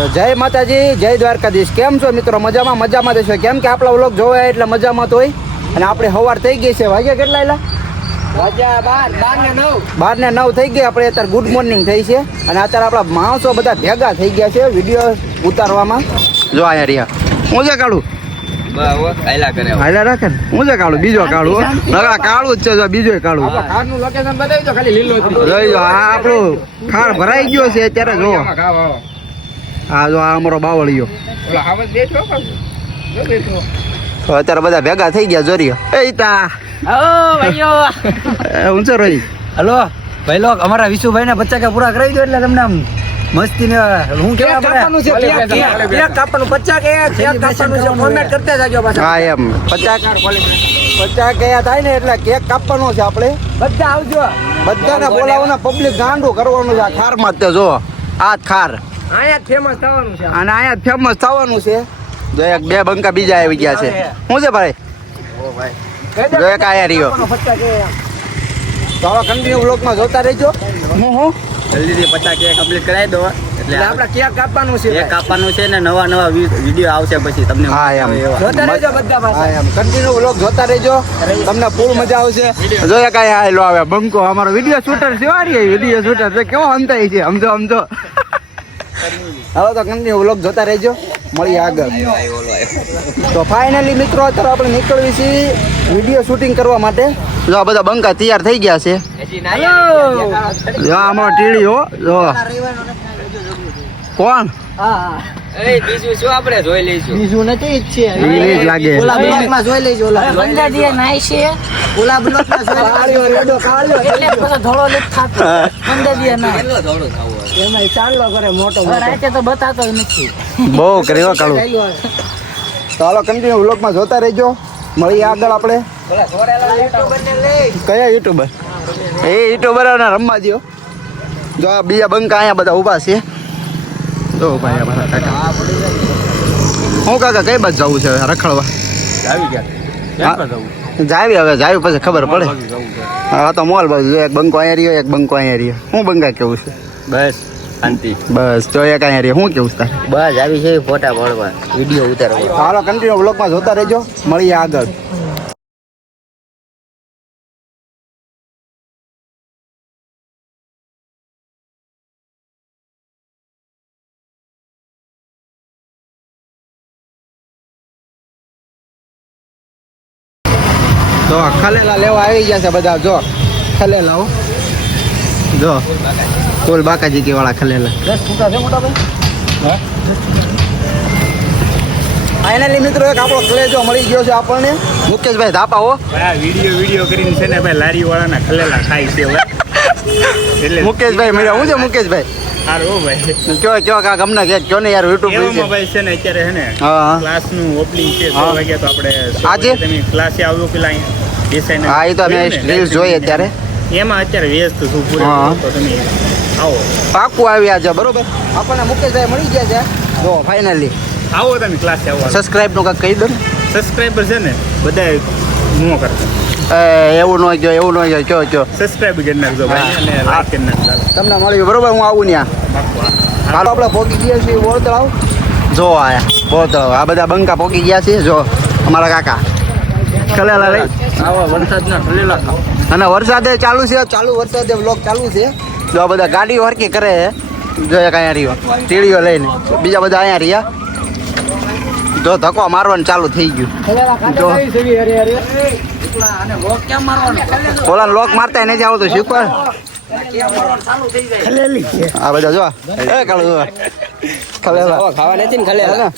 તો જય માતાજી, જય દ્વારકાધીશ. કેમ છો મિત્રો? મજામાં દેશો. કેમ કે આપણા વ્લોગ જોવાય એટલે મજામાં તો હોય. અને આપણે સવાર થઈ ગઈ છે. વાગ્યા કેટલા એલા? વાગ્યા 12 ને 9 થઈ ગઈ. આપણે અત્યારે ગુડ મોર્નિંગ થઈ છે. અને અત્યારે આપણા માણસો બધા ભેગા થઈ ગયા છે વિડીયો ઉતારવામાં. જો આયા રહ્યા હું છે કાળું હાઈલા રાખે ને હું છે કાળું બીજો કાળું કાળું જ છે. જો બીજો કાળું જોઈ આ આપણું ખાર ભરાઈ ગયો છે અત્યારે. જો હા જો આ અમારો બાવળિયો તો અત્યારે બધા ભેગા થઈ ગયા. જોરિયો ઊંચો રહી. હલો ભાઈ લોક અમારા વિશુભાઈ ને 50K પૂરા કરાવી દો એટલે તમને આમ મસ્તી ને હું કેવા કાપવાનું છે. કેક કાપવાનું 50K કેક કાપવાનું છે. કોમેન્ટ કરતા જાજો પાછા. હા એમ 50K થાય ને એટલે કેક કાપવાનો છે. આપણે બધા આવજો, બધાને બોલાવવાના, પબ્લિક ગાંડું કરવાનું છે. આ ખાર માં જ જો આ ખાર આયા ફેમસ થવાનું છે. અને આયા ફેમસ થવાનું છે. જો એક બે બંકા બીજા આવી ગયા છે. શું છે ભાઈ? ઓ ભાઈ જો એક આયા રહ્યો. તો હવે કન્ટિન્યુ વ્લોગમાં જોતા રહેજો. હું જલ્દીથી 50K કમ્પ્લીટ કરાવી દો એટલે આપણે કેક કાપવાનું છે. કેક કાપવાનું છે ને નવા વિડીયો આવશે પછી તમને. હા એમ જોતા રહેજો બધા પાસે. હા એમ કન્ટિન્યુ વ્લોગ જોતા રહેજો, તમને ફૂલ મજા આવશે. જો એક આયા આયલો આવે બંકો અમારો વિડીયો શૂટર છે. વિડીયો શૂટર છે. કેવો અંતાઈ છે સમજો. હવે તો કન્ટિન્યુ વ્લોગ જોતા રહેજો. મળીએ આગળ. તો ફાઇનલી મિત્રો અત્યારે આપણે નીકળવી છીએ વિડીયો શૂટિંગ કરવા માટે. જો આ બધા બંકા તૈયાર થઈ ગયા છે. જો આમાં ટીડી હો જો કોણ બીજું શું આપણે જોઈ લઈશું. બીજું નથી જ છે લાગે. ઓલા બ્લોકમાં જોઈ લેજો. ઓલા બંદાજીએ નાઈ છે. ઓલા બ્લોકમાં જોઈ કાળિયો રેડો કાળિયો એટલે પછી ધોળો લિપ થાતો. બંદાજીએ ના કેટલો ધોળો થાવો એમાં ચાલલો કરે મોટો રાતે તો બતાતો નથી. બહુ કર્યો કાળું. તો હાલો કન્ટિન્યુ વ્લોગમાં જોતા રહેજો. મળીએ આગળ આપણે. કયા યુટ્યુબર? એ યુટ્યુબર રમવા દો. જો આ બીજા બંકા અહીંયા બધા ઊભા છે. તો ભાઈ અમારા કાકા હું કાકા કઈ બાજુ જવું છે રખડવા? જાવી હવે જાવી પછી ખબર પડે. હા તો મોલ બાજુ એક બંકો અહીંયા રહ્યો, એક બંકો અહીંયા રહ્યો. હું બંકા કેવું છે? બસ શાંતિ. બસ તો એક અહીંયા રહ્યો. શું કેવું તારે? બસ આવી છે ફોટા પાડવા, વિડીયો ઉતારવા. હાલો કન્ટિન્યુ વ્લોગમાં જોતા રહેજો. મળીએ આગળ. તો ખલેલા લેવા આવી ગયા છે બધા. જો ખલેલા જો કોલ બાકાજી વાળા ખલેલા. ફાઇનલી મિત્રો એક આપણો કલેજો મળી ગયો છે આપણને. મુકેશભાઈ ધાપા હો વિડીયો કરીને છે ને ભાઈ લારી વાળાના ખલેલા ખાય છે એટલે મુકેશભાઈ મળ્યા. હું છે મુકેશભાઈ? હારો ભાઈ કયો કા ગમના કે કયો ને યાર યુટ્યુબ ભાઈ છે ને અત્યારે છે ને ક્લાસ નું ઓપનિંગ છે 6 વાગ્યા. તો આપણે આજે તમે ક્લાસે આવ્યો પેલા ડિઝાઇન. હા એ તો અમે રીલ્સ જોઈએ અત્યારે એમાં અત્યારે વ્યસ્ત છું પૂરે. તો તમે આવો પાકું આવી આજે બરોબર. આપણને મુકેશભાઈ મળી ગયા છે. જો ફાઇનલી આવો તમે ક્લાસે આવો. સબસ્ક્રાઇબ નું કાંઈક કહી દો ને. સબસ્ક્રાઇબર છે ને બધા નો કરતા. એવું ન જો એવું ન જો કયો સબસ્ક્રાઇબ કરી નાખજો ભાઈ અને લાઈક કરી નાખજો. તમને મળ્યું બરોબર. હું આવું ત્યાં. હાલો આપણે પહોંચી ગયા છીએ બોર તળાવ. જો આયા બોર તળાવ. આ બધા બંકા પહોંચી ગયા છે. જો અમારા કાકા ખલેલા લઈ આવો વરસાદના ખલેલા. અને વરસાદે ચાલુ છે. વરસાદે વ્લોગ ચાલુ છે. જો આ બધા ગાડીઓ હરકી કરે છે. જો એક અહીંયા રહ્યો ટીડીઓ લઈને. બીજા બધા અહીંયા રહ્યા. જો ધક્કો મારવાનું ચાલુ થઈ ગયું. ઓલા લોક મારતા નથી આવતો શીખવા. આ બધા જો કાળું જો ખલેલા ખાવા નથી ને ખલેલા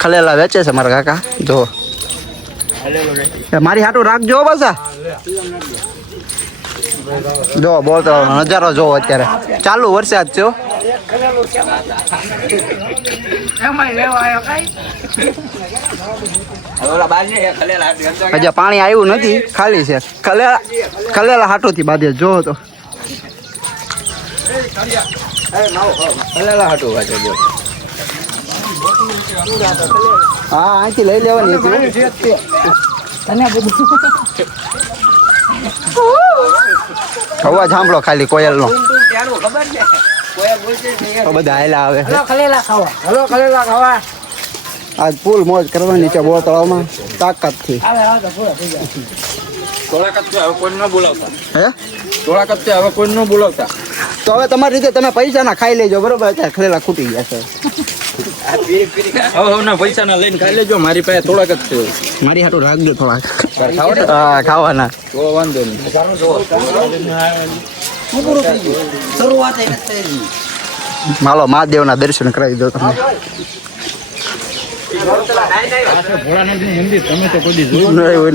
ખલેલા વેચે છે મારા કાકા. જો મારી હાટું રાખજો બસ. જો બોલતો નજારો જોવો અત્યારે ચાલુ વરસાદ છે. હજી પાણી આવ્યું નથી, ખાલી છે. ખલેલા હાટો થી બાંધે જો તો ખલેલા હાટું વાંચે. હા અહીંથી લઈ લેવાની હતી. અવાજ સાંભળો ખાલી કોયલનો. ખબર છે કોયા બોલશે તો બધા હાલ્યા આવે છે. હલો ખલેલા ખાવા આજ ફૂલ મોજ કરવાની છે બોતળામાં તાકાતથી. હે તો હવે તમારી રીતે તમે પૈસા ના ખાઈ લેજો બરોબર. અત્યારે ખરેલા ખૂટી ગયા છે. પૈસા ના લઈને ખાઈ લેજો. મારી પાસે થોડાક જ છે. મારી હાટું રાખજો થોડાક. હા ખાવાના. તો વાંધો નહીં. માલો મહાદેવના દર્શન કરાવી દો તમે. ભોળાનાથનું મંદિર તમે તો કોઈ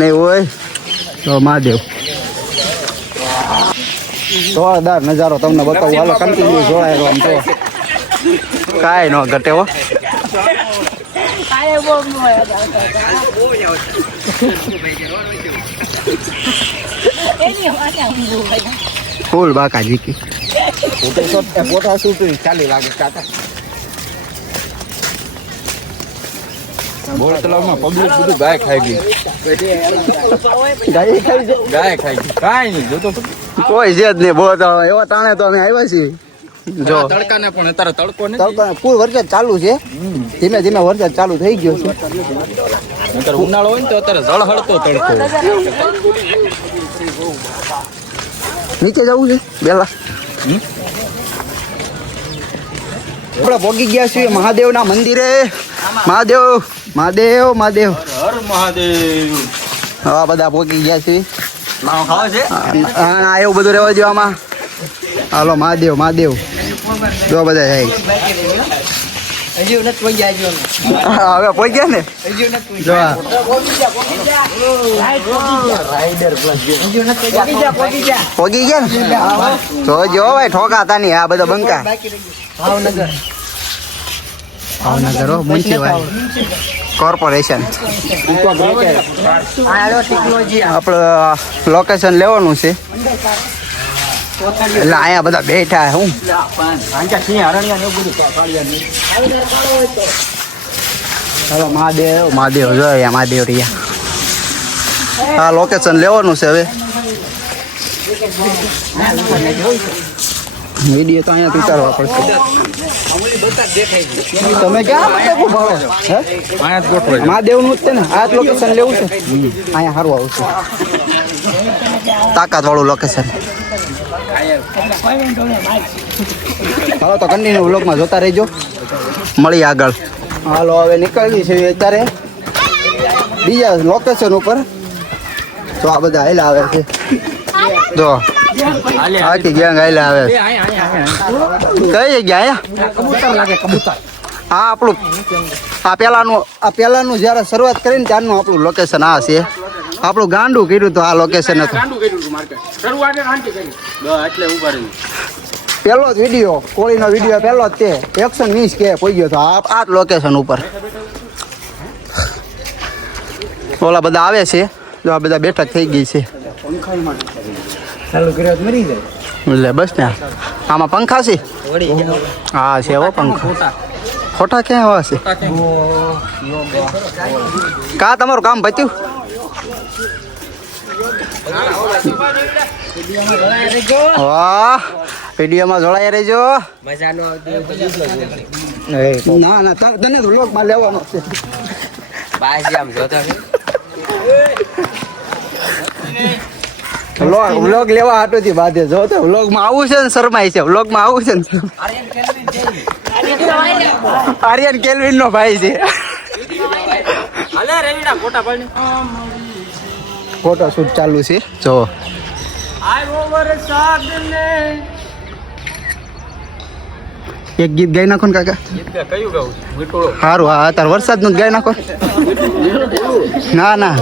નહીં હોય તો મહાદેવ જોરદાર નજારો તમને બતાવું. હાલો કન્ટિન્યુ જોડાયેલો આમ તો કાંઈ ન ઘટે હો. ફૂલ બાકા જીકી ફોટા શૂટ ચાલી લાગે કાકા. બોર તળાવમાં પબ્લિક બધું ગાય ખાઈ ગઈ. ગાય ખાઈ છે? ગાય ખાઈ ગઈ. કાંઈ નહીં જોતો કોઈ છે જ નહીં. બહુ તો એવા તાણે તો અમે આવ્યા છીએ. જો તડકાને પણ અત્યારે તડકો નથી. તડકો ફૂલ વરસાદ ચાલુ છે. ધીમે ધીમે વરસાદ ચાલુ થઈ ગયો છે. અત્યારે ઉનાળો હોય ને તો અત્યારે ઝળહળતો તડકો. નીચે જવું છે પેલા. આપણે પહોંચી ગયા છીએ મહાદેવના મંદિરે. મહાદેવ મહાદેવ મહાદેવ હર મહાદેવ. હા બધા પહોંચી ગયા છીએ. નાવ ખાવા છે. હા એવું બધું રહેવા દો આમાં. હાલો મહાદેવ મહાદેવ જો બધા જાય. હા, હવે પહોંચ્યા ને જો પહોંચી ગયા ને તો જો ભાઈ ઠોકાતા નહીં. આ બધા બંકા ભાવનગર મ્યુનિસિપલ કોર્પોરેશન. આપણે લોકેશન લેવાનું છે એટલે અહીંયા બધા બેઠા હું. ચાલો મહાદેવ મહાદેવ જો અહીંયા મહાદેવ રહ્યા. હા લોકેશન લેવાનું છે હવે. વિડીયો તો અહીંયા ઉતારવા પડશે. તમે ક્યાં મહાદેવ નું જ છે ને. આ જ લોકેશન લેવું છે. અહીંયા સારું આવશે. તાકાત વાળું લોકેશન. હાલો તો કન્ટિન્યુ વ્લોગમાં જોતા રહેજો. મળી આગળ. હાલો હવે નીકળવી છે અત્યારે બીજા લોકેશન ઉપર. તો આ બધા હાલ્યા આવે છે. જો આખી ગેંગ હાલ્યા આવે છે. કઈ ગયા અહીંયા હા આપણું આ પેલાનું જ્યારે શરૂઆત કરીને ત્યારનું આપણું લોકેશન આ છે. આપણું ગાંડું કર્યું તો આ લોકેશન હતું. પહેલો જ વિડીયો કોળીનો વિડીયો પહેલો જ તે 120 કે પહોંચી ગયો હતો આ લોકેશન ઉપર. ઓલા બધા આવે છે જો આ બધા બેઠક થઈ ગઈ છે. એટલે બસ ને આમાં પંખા છે. હા છે હો પંખા. ખોટા ક્યાં હવા છે? કા તમારું કામ પત્યું? વાહ વિડીયોમાં જોડાયા રહેજો. ના ના તને તો વ્લોગમાં લેવાનો છે. વ્લોગ લેવા હાટોથી બાધે જો તો વ્લોગમાં આવું છે ને શરમાય છે. વ્લોગમાં આવું છે ને આર્યન કેલ્વિન નો ભાઈ છે. ફોટો શૂટ ચાલુ છે જો. એક ગીત ગાઈ નાખો ને કાકા. સારું હા અત્યારે વરસાદ નું ગાઈ નાખો. ના ના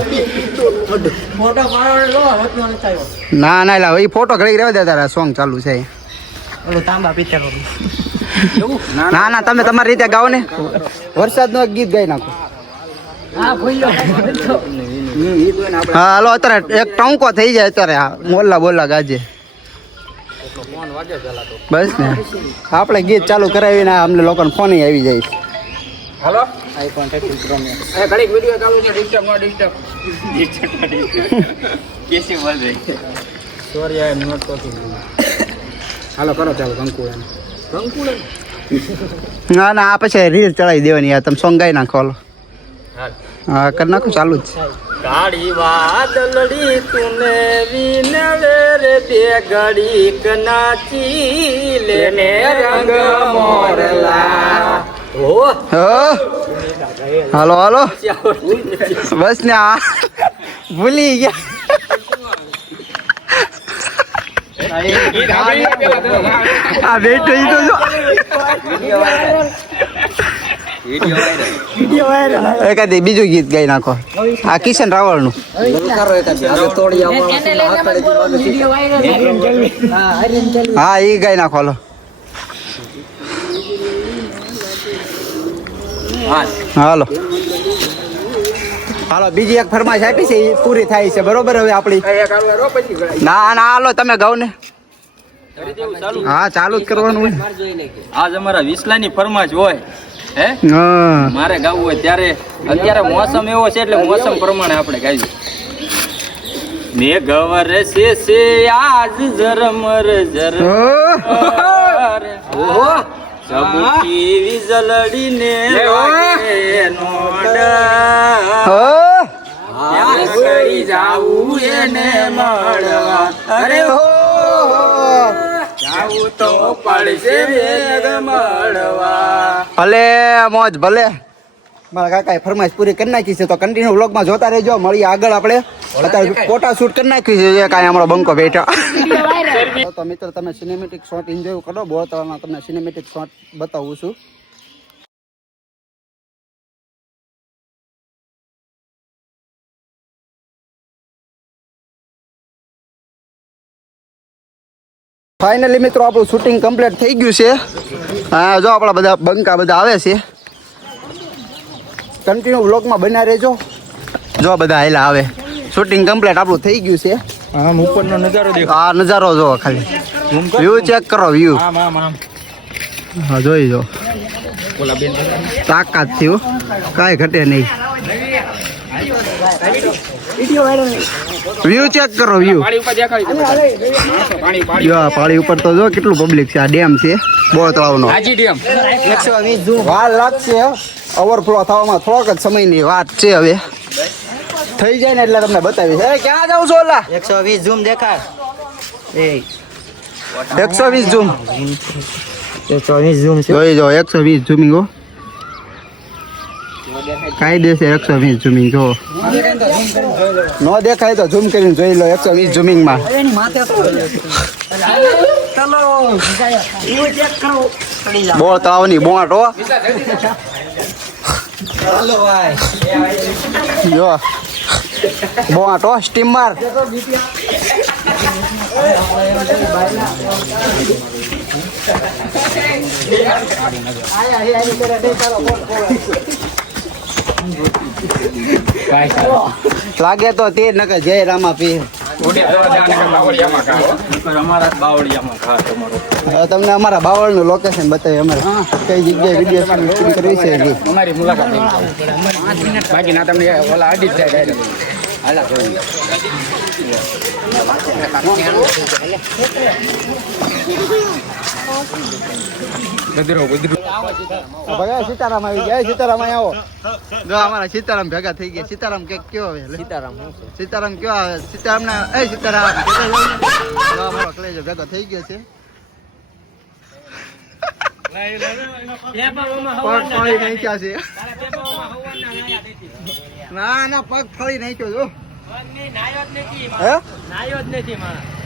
ના ના લા એ ફોટો ઘડી રહેવા દે. તારા સોંગ ચાલુ છે. ના ના તમે તમારી રીતે ગાઓ ને. વરસાદ નું એક ગીત ગાઈ નાખો. હા હાલો અત્યારે એક ટંકો થઈ જાય અત્યારે. મોલ્લા બોલા ગાજે બસ ને. આપણે ગીત ચાલુ કરાવીને અમને લોકોને ફોન આવી જાય. Hello iPhone 13 pro max. ઘડીક વિડિયો ચાલુ છે. ડિસ્ટર્બ કેસી બોલ રહી. Sorry I am not talking. Hello કરો ચાલો કંકુ ના ના આ પછી રીલ ચડાવી દેવાની યાર તમે સોંગ ગાઈ નાખો હાલો હા કરી નાખો ચાલુ જ છે કાળી વાદળડી તુને વિનવે રે બે ઘડી કનાચી લેને રંગ મોરલા ઓ હો હાલો હાલો બસ ને આ ભૂલી ગયા આ બેઠો ઈ તો જો એકાદી બીજું ગીત ગાઈ નાખો આ કિશન રાવળ નું હા એ ગાઈ નાખો હાલો હાલો હાલો બીજી એક ફરમાઈશ આપી છે એ પૂરી થાય છે બરોબર હવે આપણી ના ના હાલો તમે ગાઓ ને હા ચાલુ જ કરવાનું હોય આજ અમારા વિસલાની ફરમાશ હોય હે હા મારે ગાવું હોય ત્યારે અત્યારે મોસમ એવો છે એટલે મોસમ પ્રમાણે આપણે ગાઈએ ને ગવર છે આજ ઝરમર ઝરમર ઓહો ચબુકી વિજલડી ને વાગે નોડા ત્યાં કરી જાવું એને મળવા અરે હો જાવું તો પડશે વેગ મળવા ભલે મોજ ભલે મારા કાકાએ ફરમાઈશ પૂરી કરી નાખી છે તો કન્ટિન્યુ વ્લોગમાં જોતા રહેજો મળીએ આગળ આપણે અત્યારે ફોટા શૂટ કરી નાખ્યું છે કાંઈ અમારો બંકો બેઠા તો મિત્ર તમે સિનેમેટિક શોટ એન્જોય કરો બહુ તમને સિનેમેટિક શોટ બતાવું છું ફાઇનલી મિત્રો આપણું શૂટિંગ કમ્પ્લીટ થઈ ગયું છે હા જો આપણા બધા બંકા બધા આવે છે કન્ટિન્યુ વ્લોગમાં બન્યા રહેજો જો બધા હાલા આવે શૂટિંગ કમ્પ્લીટ આપણું થઈ ગયું છે આમ ઉપરનો નજારો દેખો આ નજારો જો ખાલી વ્યૂ ચેક કરો વ્યૂ હા જોઈ જો ઓલા બેન તાકાત થયું કાંઈ ઘટે નહીં વ્યૂ ચેક કરો વ્યૂ પાણી ઉપર દેખાડી પાણી ઉપર તો જો કેટલું પબ્લિક છે આ ડેમ છે બહુ તળાવનો હાજી ડેમ 120 વાર લાગશે ઓવરફ્લો થવામાં થોડોક જ સમયની વાત છે હવે થઈ જાય ને એટલે તમને બતાવીશ ક્યાં જાવ છો ઓલા 120 ઝૂમ દેખાય એ 120 ઝૂમ 120 ઝૂમ જોઈ જો 120 ઝૂમિંગ હો કાઈ દેશે 120 ઝૂમિંગ જો નો દેખાય તો ઝૂમ કરીને જોઈ લો 120 ઝૂમિંગ માં એની માથે ચાલો એવું ચેક કરો બોળ તળાવની બોટ હો ચાલો ભાઈ જો બોટ હો સ્ટીમર લાગે તો તે નકર જય રામા પી અમારા બાવળિયામાં ખા તમારો તમને અમારા બાવળનું લોકેશન બતાવી અમારે કઈ જગ્યાએ વિડીયો શૂટિંગ કરવી છે હજી અમારી મુલાકાત બાકી ના તમને ઓલા અડી જાય ડાયરેક્ટ હાલા ભગા સીતારામ આવી ગયા સીતારામ અહીં આવો જો અમારા સીતારામ ભેગા થઈ ગયા સીતારામ કે કયો આવે સીતારામ કયો આવે સીતારામ ના એ સીતારામ જો અમારો કલેજો ભેગો થઈ ગયો છે પગ ફળી નાખ્યા છે ના ના પગ ફળી નાખ્યો જો નાયો જ નથી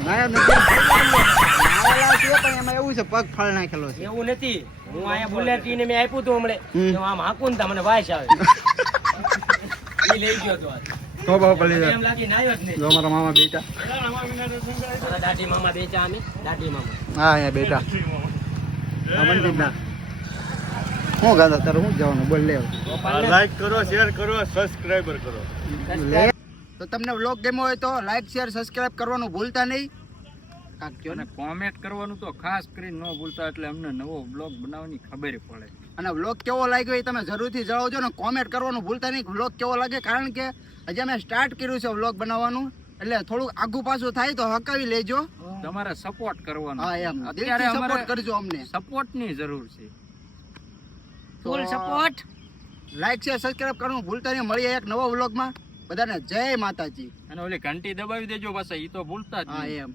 નાવાલા છે પણ એમાં એવું છે પગ ફળ નાખેલો છે એવું નથી હું અહીંયા બુલેટી ને મેં આપ્યું હતું હમણે આમ હાકું ને મને વાસ આવે ઈ લઈ ગયો તો તો બાપ પડી એમ લાગી નાયો જ નહીં જો મારા મામા બેટા દાદી મામા બેચા અમે દાદી મામા હા અહીંયા બેટા અમનદીપ ના હું ગાતા તારે હું જવાનું બોલ લે લાઈક કરો શેર કરો સબસ્ક્રાઇબર કરો તો તમને વ્લોગ ગમ્યો હોય તો લાઈક શેર સબસ્ક્રાઇબ કરવાનું ભૂલતા નહીં કાક કયો ને કોમેન્ટ કરવાનું તો ખાસ કરીને ન ભૂલતા એટલે અમને નવો બ્લોગ બનાવવાની ખબર પડે અને વ્લોગ કેવો લાગ્યો એ તમે જરૂરથી જણાવજો ને કોમેન્ટ કરવાનું ભૂલતા નહીં વ્લોગ કેવો લાગે કારણ કે હજી અમે સ્ટાર્ટ કર્યું છે વ્લોગ બનાવવાનું એટલે થોડુંક આઘું પાછું થાય તો હકાવી લેજો તમારે સપોર્ટ કરવાનો હા એમ અત્યારે દિલથી અમારે સપોર્ટ કરજો અમને સપોર્ટ ની જરૂર છે. Full support. Like share subscribe કરવાનું ભૂલતા નહીં. મળીએ એક નવા વ્લોગમાં. બધાને જય માતાજી. અને ઓલી ઘંટી દબાવી દેજો પાછા, ઈ તો ભૂલતા જ હા નહીં. એમ